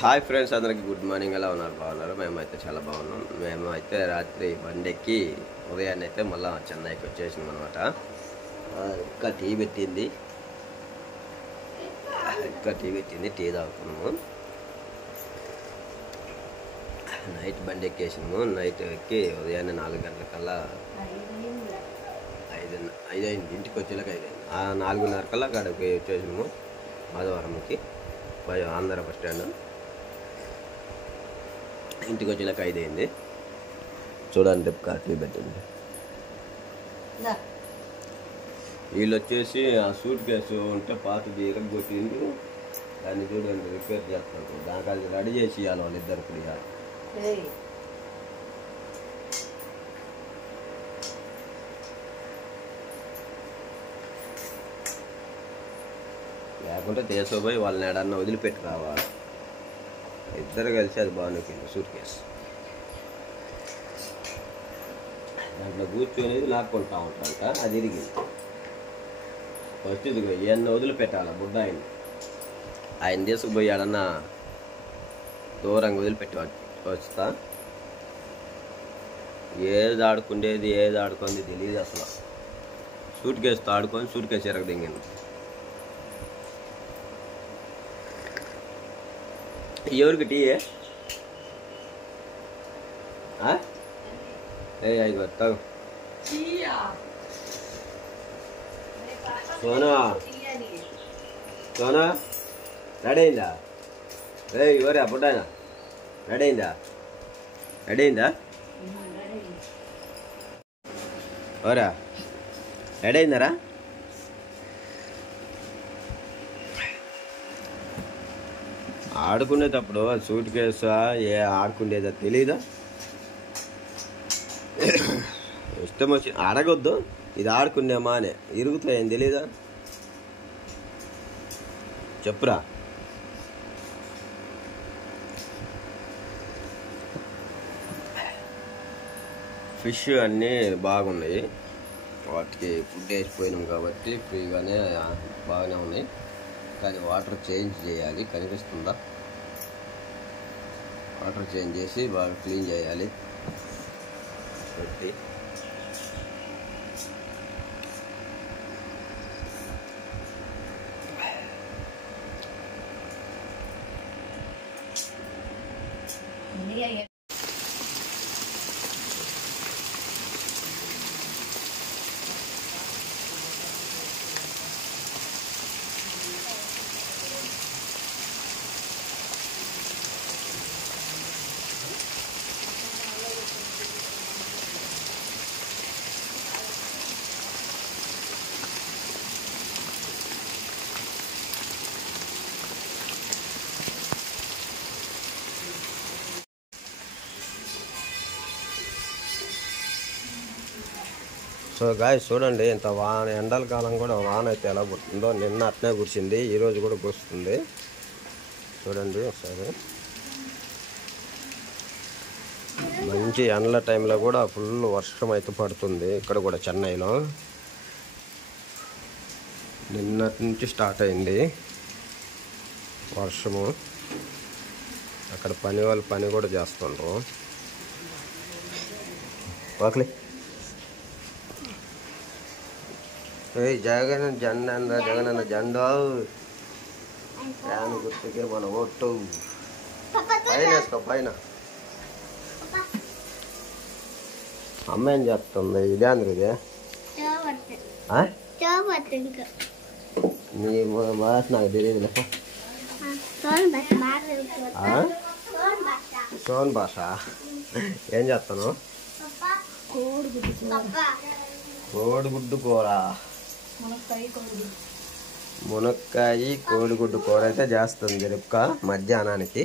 Hi friends, అందరికి good morning. ఎలా ఉన్నారు? బాగున్నారు? మేమైతే చాలా బాగున్నాం. మేమైతే రాత్రి బండెక్కి ఉదయాన్నే అయితే మళ్ళీ చెన్నైకి వచ్చేసినాం అనమాట. ఇంకా టీ పెట్టింది, టీ తాగుతున్నాము. నైట్ బండి ఎక్కేసినాము. నైట్ ఎక్కి ఉదయాన్నే 4 గంటలకల్లా 5 అయింది. ఇంటికి వచ్చేలాగా 5 అయింది. 4:30 కల్లా అక్కడికి వచ్చేసినాము. మాధవరంకి ఆంధ్ర బస్ స్టాండ్. ఇంటికి వచ్చేలాగా 5 అయింది. చూడండి, రేపు కాఫీ పెట్టింది. వీళ్ళు వచ్చేసి ఆ సూట్ కేసు ఉంటే పాతది ఎరగొట్టింది. దాన్ని చూడండి రిపేర్ చేస్తారు. దానికి అది రెడీ చేసి ఇవ్వాలి వాళ్ళిద్దరు. ఇప్పుడు లేకుంటే దేశపోయి వాళ్ళని ఏడన్నా వదిలిపెట్టి రావాలి. ఇద్దరు కలిసి అది బాగుంది సూట్ కేసు. దాంట్లో కూర్చొని లాక్కుంటా ఉంటారంట. అది ఇరిగింది. ఫస్ట్ ఇదిగో ఈయన్ని వదిలిపెట్టాల బుడ్డ ఆయన తీసుకుపోయాడన్నా దూరంగా వదిలిపెట్టి వస్తా. ఏది ఆడుకుండేది ఏది ఆడుకుంది తెలియదు అసలు. సూట్ కేసుతో ఆడుకొని సూట్ కేసు ఎరగదింగింది. ఎవరికి టీ? ఐదు వస్తావు సోనా. సోనా రెడీ అయిందా? ఎవరే అప్పుడైనా రెడీ అయిందా? ఓరా రెడీ అయిందారా? ఆడుకునేటప్పుడు సూట్ కేసా ఏ ఆడుకునేదా తెలీదా? ఇష్టం వచ్చి అడగొద్దు. ఇది ఆడుకునేమా అని ఇరుగుతాయని తెలీదా? చెప్పురా. ఫిష్ అన్నీ బాగున్నాయి. వాటికి ఫుడ్ వేసిపోయినాం కాబట్టి ఫ్రీగానే బాగానే ఉన్నాయి. కానీ వాటర్ చేంజ్ చేయాలి. కనిపిస్తుందా? వాటర్ చేంజ్ చేసి బాగా క్లీన్ చేయాలి. పెట్టి సో గాయ్స్ చూడండి, ఇంత వాన ఎండల కాలం కూడా వాన అయితే ఎలా కుడుతుందో. నిన్న అట్నే కురిసింది, ఈరోజు కూడా కురుస్తుంది. చూడండి ఒకసారి. మంచి ఎండల టైంలో కూడా ఫుల్ వర్షం అయితే పడుతుంది. ఇక్కడ కూడా చెన్నైలో నిన్నటి నుంచి స్టార్ట్ అయింది వర్షము. అక్కడ పని వాళ్ళు పని కూడా చేస్తుండ్రు. ఓకే, జగనన్న జెండా ఫ్యాన్ గుర్తుకే మన ఓటు. పైన వేసుకో, పైన. అమ్మ ఏం చేస్తుంది? ఇదే అందరు ఇదే నీ భాష నాకు తెలియదు. సోన్ భాష ఏం చేస్తాను? కోడిగుడ్డు కూర, మునక్కాయ కోడిగుడ్డు కూర అయితే చేస్తుంది రేపు మధ్యాహ్నానికి.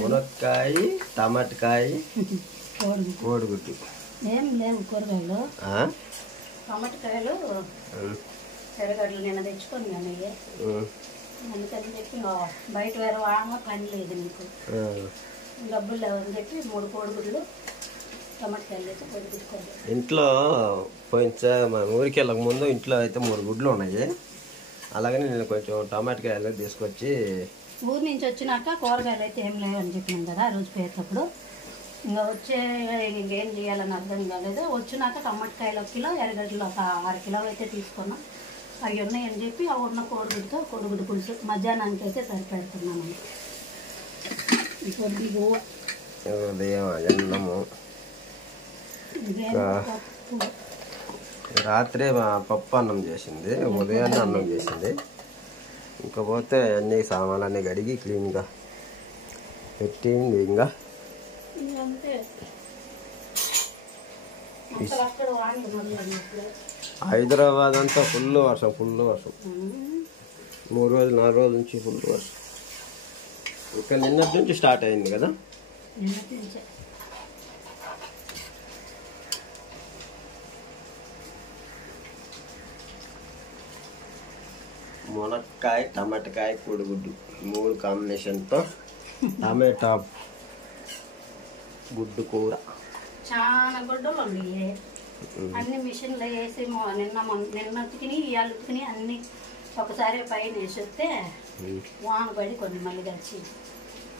మునక్కాయ, టమాటకాయ, కోడిగుడ్డు. ఏం లేవు కూరగాయలు. టమాటకాయలు ఎర్రగడ్డలు నిన్న తెచ్చుకొని అందుకని చెప్పి బయట వేరే వాడమో పని లేదు నీకు. డబ్బులు లేవని చెప్పి 3 కోడిగుడ్లు టమాటకాయలు వేసి కొడుకుట్టుకోండి. ఇంట్లో పోయించా మన ఊరికి వెళ్ళక ముందు ఇంట్లో అయితే 3 గుడ్లు ఉన్నాయి. అలాగని నేను కొంచెం టమాటకాయలు తీసుకొచ్చి ఊరి నుంచి వచ్చినాక కూరగాయలు అయితే ఏం లేవని చెప్పినాం కదా ఆ రోజు పోయేటప్పుడు. ఇంకా ఇంకేం చేయాలని అర్థం కాలేదు. వచ్చినాక టమాటకాయలు 1 కిలో, ఎర్రగడ్డలు ఒక 6 కిలోలు అయితే తీసుకున్నాం. అవి ఉన్నాయని చెప్పి ఆ ఉన్న కోడిగుడ్డుతో కోడిగుడ్డు పులుసు మధ్యాహ్నానికి అయితే సరిపెడుతున్నాను. కొద్ది పువ్వు అన్నము రాత్రి పప్పు అన్నం చేసింది, ఉదయాన్నే అన్నం చేసింది. ఇంకపోతే అన్ని సామాన్లన్నీ కడిగి క్లీన్గా పెట్టింది. ఇంకా హైదరాబాద్ అంతా ఫుల్ వర్షం 3 రోజులు 4 రోజుల నుంచి ఫుల్ వర్షం. ఇంకా నిన్నటి నుంచి స్టార్ట్ అయింది కదా. మునక్కాయ టమాటకాయ కోడిగుడ్డు 3 కాంబినేషన్తో టమాటా గుడ్డు కూర. చాలా గుడ్డలు ఉన్నాయి. అన్ని మిషన్లో వేసి నిన్న ఉతికిని ఇవాళ ఉతికిని అన్ని ఒకసారి పైన వేసి వస్తే వాన పడి కొన్ని మళ్ళీ కలిసి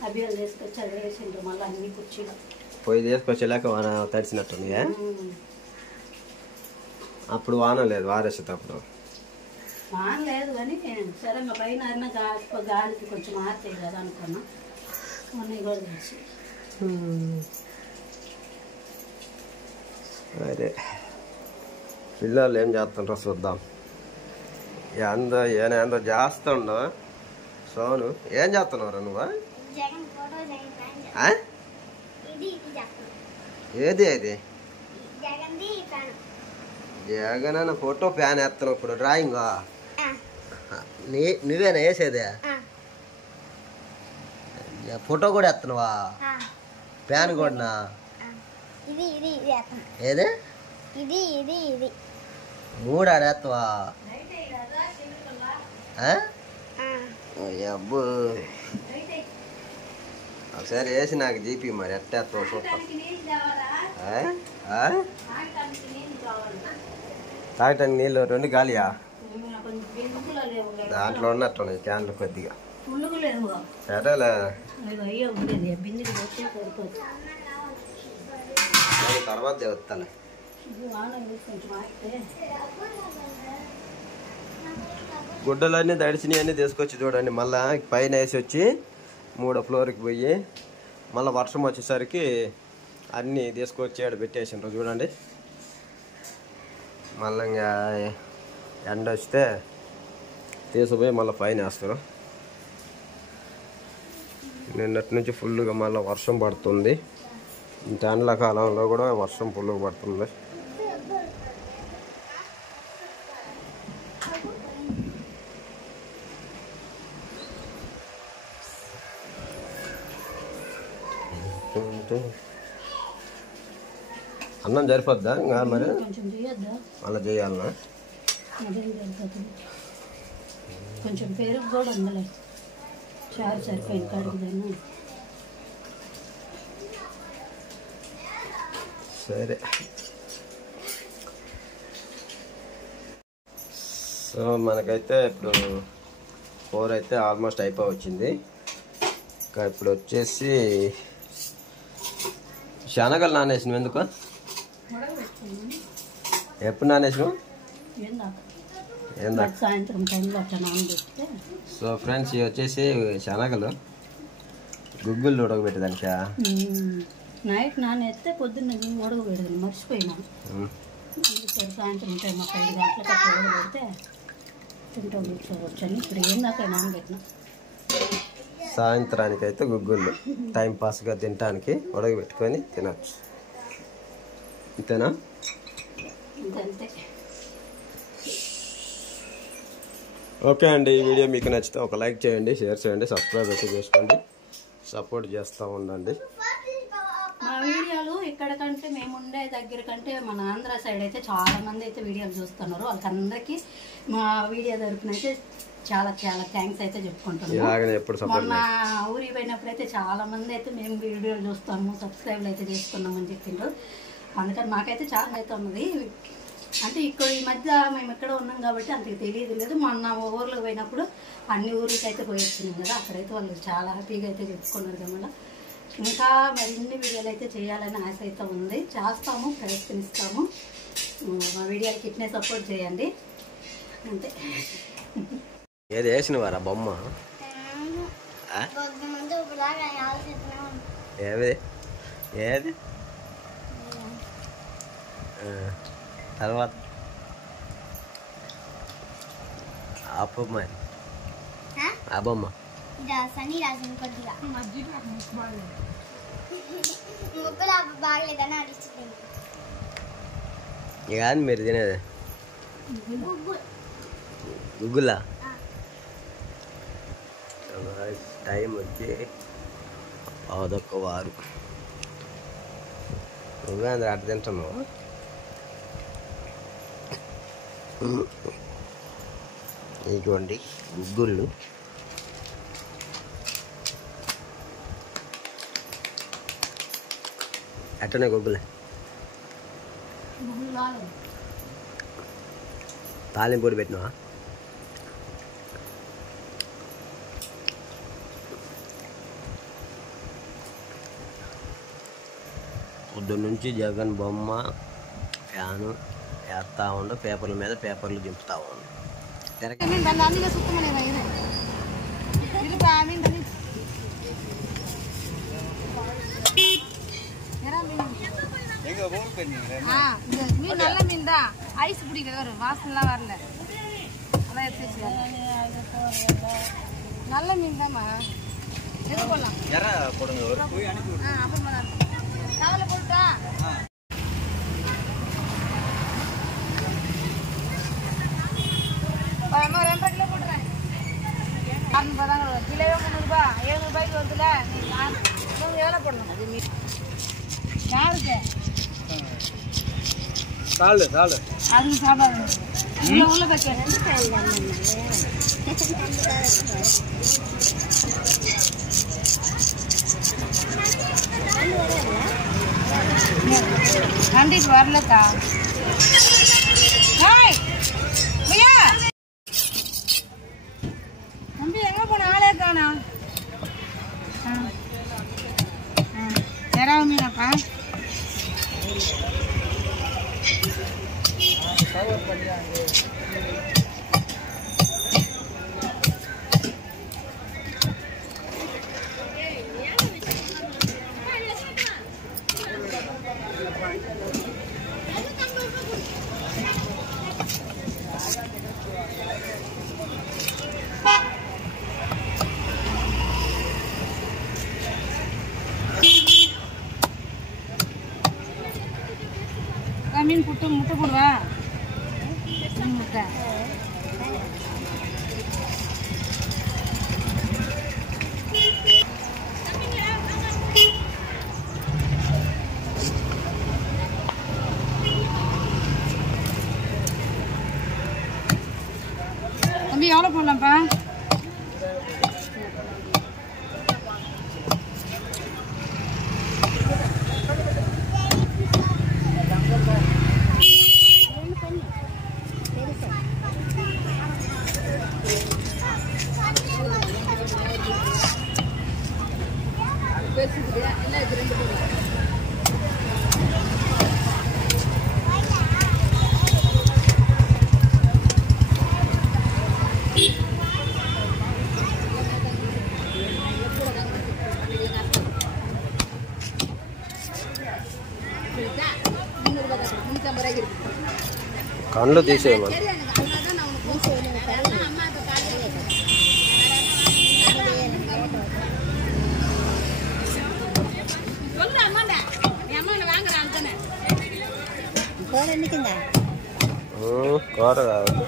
అభియాలు తీసుకొచ్చి అది వేసిండ్రు. మళ్ళీ అన్ని కుర్చీలు పోయి తీసుకొచ్చేలాక వాన తడిచినట్టుంది. అప్పుడు వాన లేదు, వారేసేటప్పుడు వాన లేదు కానీ సరే పైన గాలికి కొంచెం మారుతాయి కదా అనుకున్నా. అన్నీ కూడా తెలిసి అరే పిల్లలు ఏం చేస్తుండ్రో చూద్దాం. ఏందో చేస్తుండో. సోను ఏం చేస్తున్నావు నువ్వు? ఏది అది? జగన్ అన్న ఫోటో ప్యాన్ వేస్తున్నావు ఇప్పుడు. డ్రాయింగ్ నువ్వేనా వేసేదే? ఫోటో కూడా వేస్తున్నావా? ప్యాన్ కూడా ఏదే? 3 ఆడేస్తావా? అబ్బో ఒకసారి వేసి నాకు జీపీ మరి ఎట్టేస్తావు చూస్తాం. తాగటానికి నీళ్ళు 2 గాలియా? దాంట్లో ఉన్నట్టున్నాయి క్యాన్లు కొద్దిగా. తర్వాత చెప్తాను. గుడ్డలన్నీ దడిచినవి అన్నీ తీసుకొచ్చి చూడండి. మళ్ళీ పైన వేసి వచ్చి 3వ ఫ్లోర్కి పోయి మళ్ళీ వర్షం వచ్చేసరికి అన్నీ తీసుకొచ్చి ఆడ పెట్టేసిండ్రు చూడండి. మళ్ళీ ఇంకా ఎండ వస్తే తీసుకుపోయి మళ్ళీ పైన వేస్తారు. నిన్నటి నుంచి ఫుల్గా మళ్ళీ వర్షం పడుతుంది. ఎండాకాలంలో కూడా వర్షం ఫుల్గా పడుతుంది. అన్నం సరిపోద్దా ఇంకా మరి? అలా చేయాలనా? కొంచెం పెరుగు కూడా ఉందలే. చారు సరిపోయింది కడుగుదాన్ని. సరే సో మనకైతే ఇప్పుడు 4 అయితే ఆల్మోస్ట్ అయిపోయి వచ్చింది. ఇంకా ఇప్పుడు వచ్చేసి శనగలు నానేసినావు. ఎందుకు? ఎప్పుడు నానేసినావు? సాయంత్రం టైంలో అట్లా నానబెడితే. సో ఫ్రెండ్స్ ఇవి వచ్చేసి శనగలు గుగ్గులు ఉడకబెట్టేదానికా. నైట్ నానేస్తే పొద్దున్న ఉడకబెడదాను మర్చిపోయినా. సాయంత్రం టైం ఒక 5 గంటలకు అట్లా ఉడకబెడితే తింటూ కూర్చోవచ్చు అని ఇప్పుడు ఏం దాకా నానబెట్టినా. సాయంత్రానికి అయితే గుగ్గుళ్ళు టైంపాస్గా తినడానికి ఉడకబెట్టుకొని తినచ్చు. అంతేనా? అంతే. ఓకే అండి, ఈ వీడియో మీకు నచ్చితే ఒక లైక్ చేయండి, షేర్ చేయండి, సబ్స్క్రైబ్ అయితే చేసుకోండి, సపోర్ట్ చేస్తూ ఉండండి. మా వీడియోలు ఇక్కడ కంటే మేము ఉండే దగ్గర కంటే మన ఆంధ్ర సైడ్ అయితే చాలా మంది అయితే వీడియోలు చూస్తున్నారు. వాళ్ళకందరికీ మా వీడియో తరపున అయితే చాలా చాలా థ్యాంక్స్ అయితే చెప్పుకుంటున్నాను. మొన్న ఊరికి పోయినప్పుడు అయితే చాలా మంది అయితే మేము వీడియోలు చూస్తాము, సబ్స్క్రైబ్లు అయితే చేసుకున్నామని చెప్పిండ్రు. అందుకని మాకైతే చాలా అయితే ఉన్నది. అంటే ఇక్కడ ఈ మధ్య మేము ఎక్కడ ఉన్నాం కాబట్టి అంతకు తెలియదు లేదు. మొన్న ఊర్లోకి పోయినప్పుడు అన్ని ఊర్లకి అయితే పోయి వచ్చినాం కదా, అక్కడైతే వాళ్ళు చాలా హ్యాపీగా అయితే చెప్పుకున్నారు కదా. ఇంకా మరిన్ని వీడియోలు అయితే చేయాలని ఆశ అయితే ఉంది. చేస్తాము, ప్రయత్నిస్తాము. మా వీడియోలకి ఇట్నే సపోర్ట్ చేయండి అంతే. ఏది వేసినవారా బొమ్మ? ఏది ఏది తర్వాత ఆ బొమ్మ ఇక మీరు తినేది గుగ్గులా. టైం వచ్చి 11:15. నువ్వే అందరు అట్ట తింటున్నావు. ఇదిగోండి గుగ్గుళ్ళు. అట్టనే గుగ్గులే. తాలింపు పొడి పెట్టినావా? పొద్దున్న నుంచి జగన్ బొమ్మ ఫ్యాను వేస్తా ఉండు, పేపర్ల మీద పేపర్లు దింపుతా ఉండు. நல்ல மீன் தான், ஐஸ் பிடிக்கிற வரும், வாசனைலாம் வரல. அதான் எடுத்து நல்ல மீன் தான்மா. எது போடலாம்? அப்புறமா தான் தவளை போட்டா நம்ம 2.5 கிலோ போட்டுறேன். கிலோவே 300 ரூபாய், 700 ரூபாய்க்கு வருதுல. நீங்கள் எவ்வளோ போடணும்? அது மீன் யாருக்கு? சாலு சாலு அது சாப்பாடு உள்ள வைக்கிறேன். கண்டிட்டு வரலக்கா. தம்பி எங்க போன ஆளே காணா? எறாவு மீனாக்கா? மீன் புட்டு முட்டை போடுவா? முட்டை தம்பி எவ்வளோ போடலாம்ப்பா? కళ్ళు తీసేయమని. కూర కావాలి.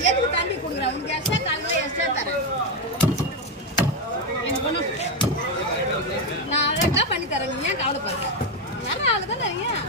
எதுக்கு தண்ணி கொடுக்குறேன் உனக்கு எக்ஸ்ட்ரா காலையில் எக்ஸ்ட்ரா தரேன் நான் அழகா பண்ணி தரேன் நீ ஏன் கவலைப்படுறேன் வர ஆளு தான் ஏன்